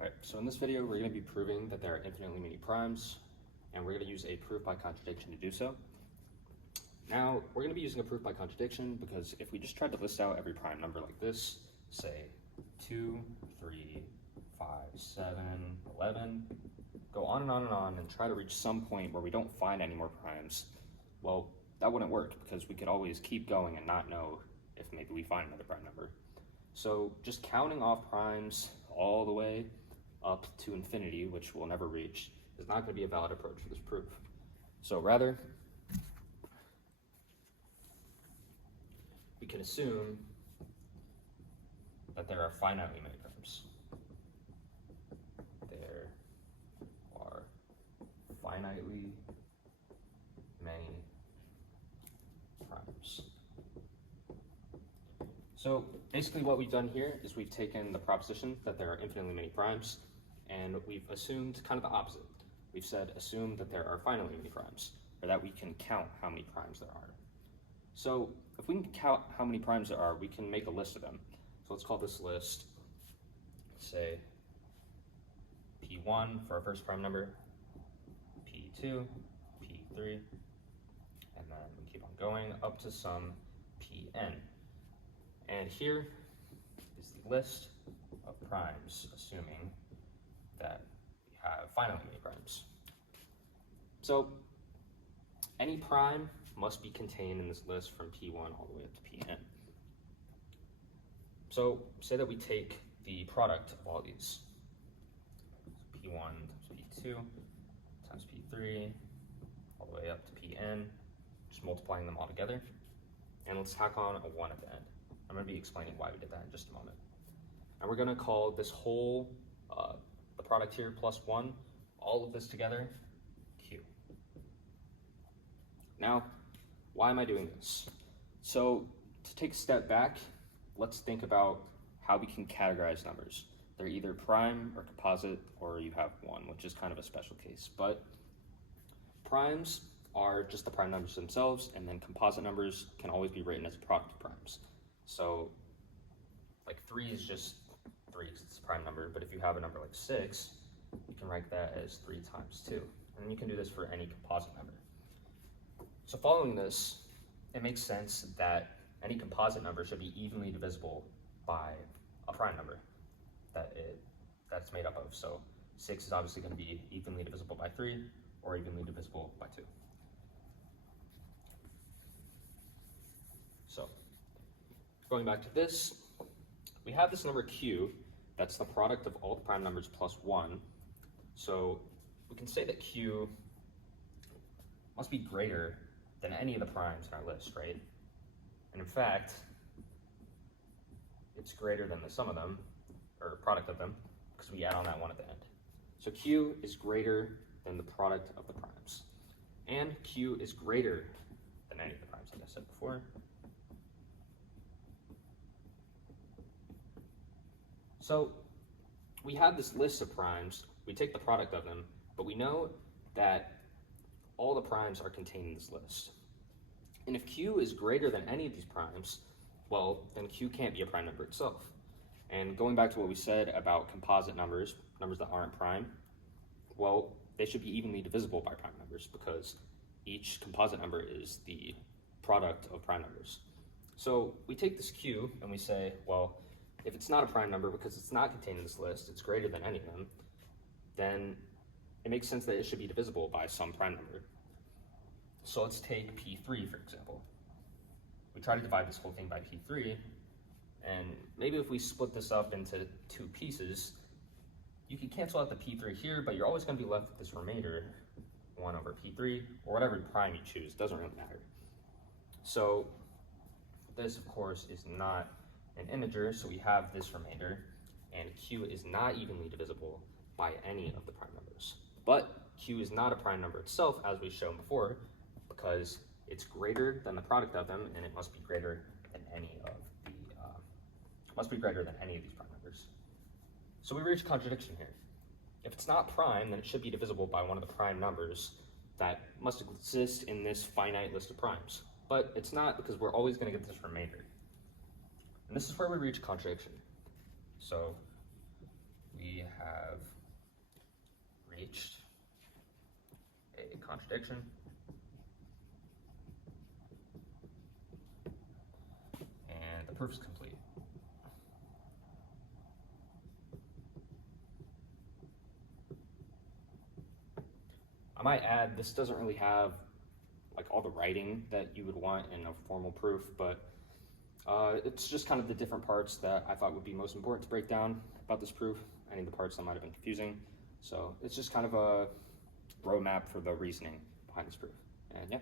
Alright, so in this video, we're going to be proving that there are infinitely many primes, and we're going to use a proof by contradiction to do so. Now, we're going to be using a proof by contradiction because if we just tried to list out every prime number like this, say 2, 3, 5, 7, 11, go on and on and on, and try to reach some point where we don't find any more primes, well, that wouldn't work because we could always keep going and not know if maybe we find another prime number. So just counting off primes all the way up to infinity, which we'll never reach, is not going to be a valid approach for this proof. So rather, we can assume that there are finitely many primes. There are finitely many primes. So basically what we've done here is we've taken the proposition that there are infinitely many primes, and we've assumed kind of the opposite. We've said assume that there are finitely many primes, or that we can count how many primes there are. So if we can count how many primes there are, we can make a list of them. So let's call this list, say, P1 for our first prime number, P2, P3, and then we keep on going up to some Pn. And here is the list of primes, assuming that we have finitely many primes. So any prime must be contained in this list from P1 all the way up to Pn. So say that we take the product of all these, P1 times P2 times P3 all the way up to Pn, just multiplying them all together, and let's tack on a 1 at the end. I'm going to be explaining why we did that in just a moment. And we're going to call this whole, the product here plus 1, all of this together, Q. Now, why am I doing this? So to take a step back, let's think about how we can categorize numbers. They're either prime or composite, or you have 1, which is kind of a special case. But primes are just the prime numbers themselves, and then composite numbers can always be written as a product of primes. So like 3 is just 3 because it's a prime number, but if you have a number like 6, you can write that as 3 times 2. And you can do this for any composite number. So following this, it makes sense that any composite number should be evenly divisible by a prime number that's made up of. So 6 is obviously going to be evenly divisible by 3 or evenly divisible by 2. So going back to this, we have this number Q that's the product of all the prime numbers plus 1. So we can say that Q must be greater than any of the primes in our list, right? And in fact, it's greater than the sum of them, or product of them, because we add on that 1 at the end. So Q is greater than the product of the primes. And Q is greater than any of the primes, like I said before. So we have this list of primes, we take the product of them, but we know that all the primes are contained in this list. And if Q is greater than any of these primes, well, then Q can't be a prime number itself. And going back to what we said about composite numbers, numbers that aren't prime, well, they should be evenly divisible by prime numbers because each composite number is the product of prime numbers. So we take this Q and we say, well, if it's not a prime number because it's not contained in this list, it's greater than any of them, then it makes sense that it should be divisible by some prime number. So let's take P3, for example. We try to divide this whole thing by P3, and maybe if we split this up into 2 pieces, you can cancel out the P3 here, but you're always going to be left with this remainder, 1 over P3, or whatever prime you choose, doesn't really matter. So this, of course, is not an integer, so we have this remainder, and Q is not evenly divisible by any of the prime numbers. But Q is not a prime number itself, as we've shown before, because it's greater than the product of them, and it must be greater than any of these prime numbers. So we reach contradiction here. If it's not prime, then it should be divisible by one of the prime numbers that must exist in this finite list of primes. But it's not, because we're always going to get this remainder. And this is where we reach contradiction. So we have reached a contradiction. And the proof is complete. I might add, this doesn't really have like all the writing that you would want in a formal proof, but it's just kind of the different parts that I thought would be most important to break down about this proof. Any of the parts that might have been confusing. So it's just kind of a roadmap for the reasoning behind this proof. And yeah.